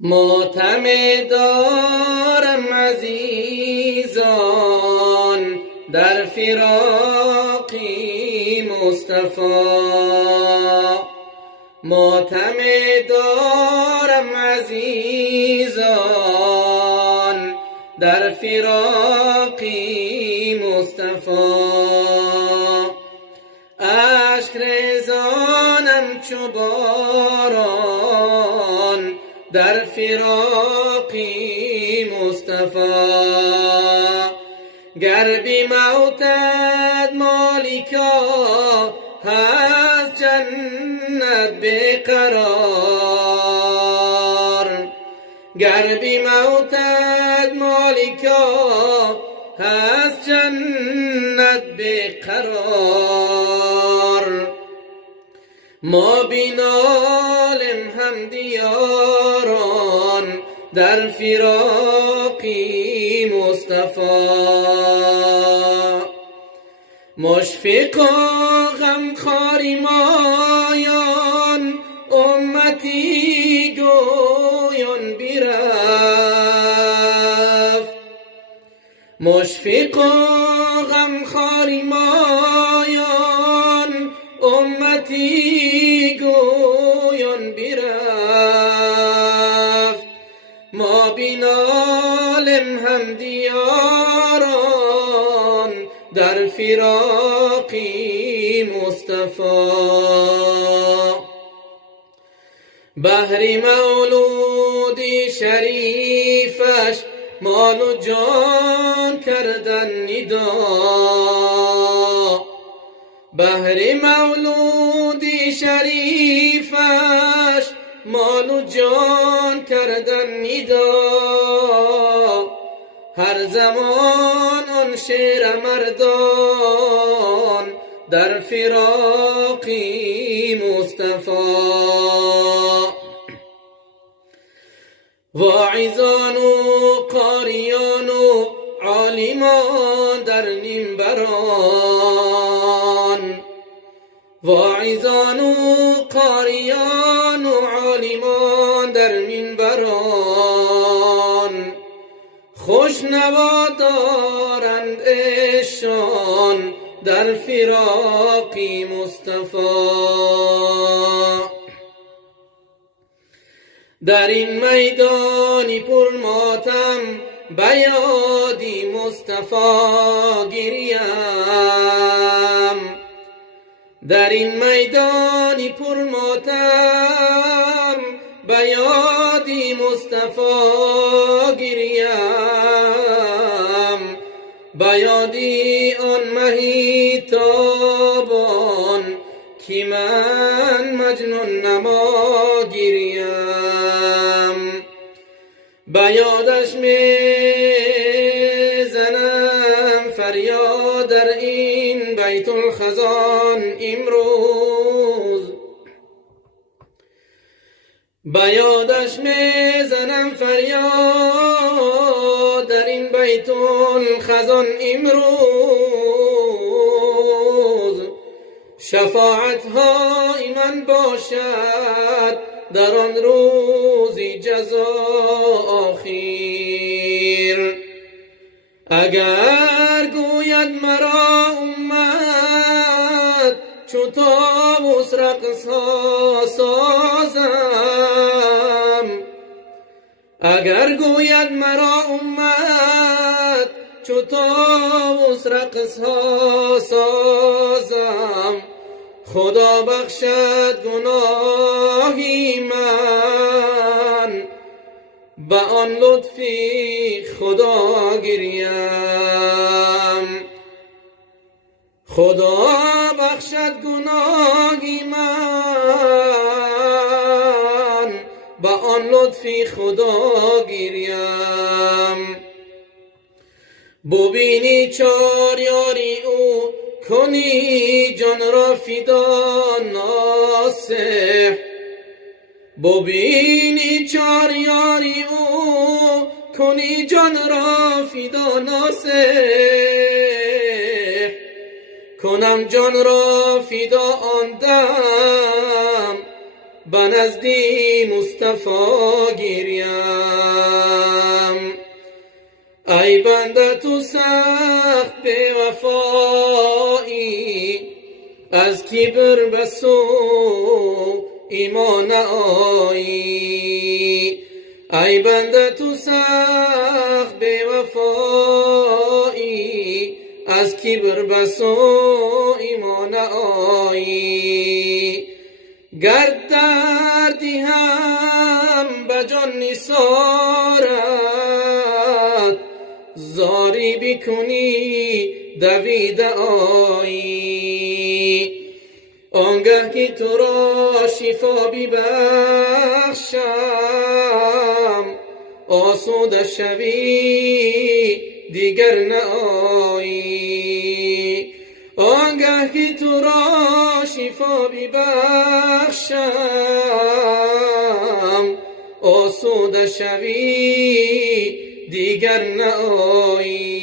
ماتم دارم عزیزان در فراقی مصطفی. ماتم دارم عزیزان در فراقی مصطفی. اشک ریزانم چو باران در فراقی مصطفی. گر بی موتت مالکا هست جنت بقرار. گر بی موتت مالکا هست جنت بقرار. ما بینالم هم دیاران در فراقی مصطفی. مشفق و غمخواری مایان امتی گویان برفت. مشفق و غمخواری مایان امتی گویان برفت. ما بینالم هم دیاران در فراقی مصطفی. بهر مولودی شریفش مال و جان کردن ندا. بهر مولودی شریفش مال و جان کردن ندا. هر زمان آن شیر مردان در فراقی مصطفی. واعظان و قاریان و عالمان در منبران. واعظان و قاریان و عالمان در منبران. خوش نوا دارند ایشان در فراقی مصطفی. در این میدانی پر ماتم بیادی مصطفی گریم. در این میدانی پر ماتم بیادی مصطفی گریم. بیادی آن مهی تابان که من مجنون نما گریم. بیادش میزنم فریاد در این بیت الخزان امروز. بیادش میزنم فریاد در این بیت الخزان امروز. شفاعت های من باشد در آن روزی جزا آخیر. اگر گوید مرا امت چو طاووس رقص ها سازم. اگر گوید مرا امت چو طاووس رقص ها سازم. خدا بخشد گناهی من به آن لطفی خدا گریم. خدا بخشد گناهی من به آن لطفی خدا گریم. ببینی چار یاری او کنی جان را فدا ناصح. ببینی چار یاری او کنی جان را فدا ناصح. کنم جان را فدا آن دم به نزدی مصطفی گریم. بنده تو سخت به وفایی، از کبر به سو ایمان آیی. ای بنده تو سخت به وفایی، از کبر به سو ایمان آیی. گر دردی هم به جان نثارد، زاری بکنی دویده آیی. آنگه که تو را شفا ببخشم، آسوده شوی دیگر نآیی. آنگه که تو را شفا ببخشم، آسوده شوی دیگر نآیی.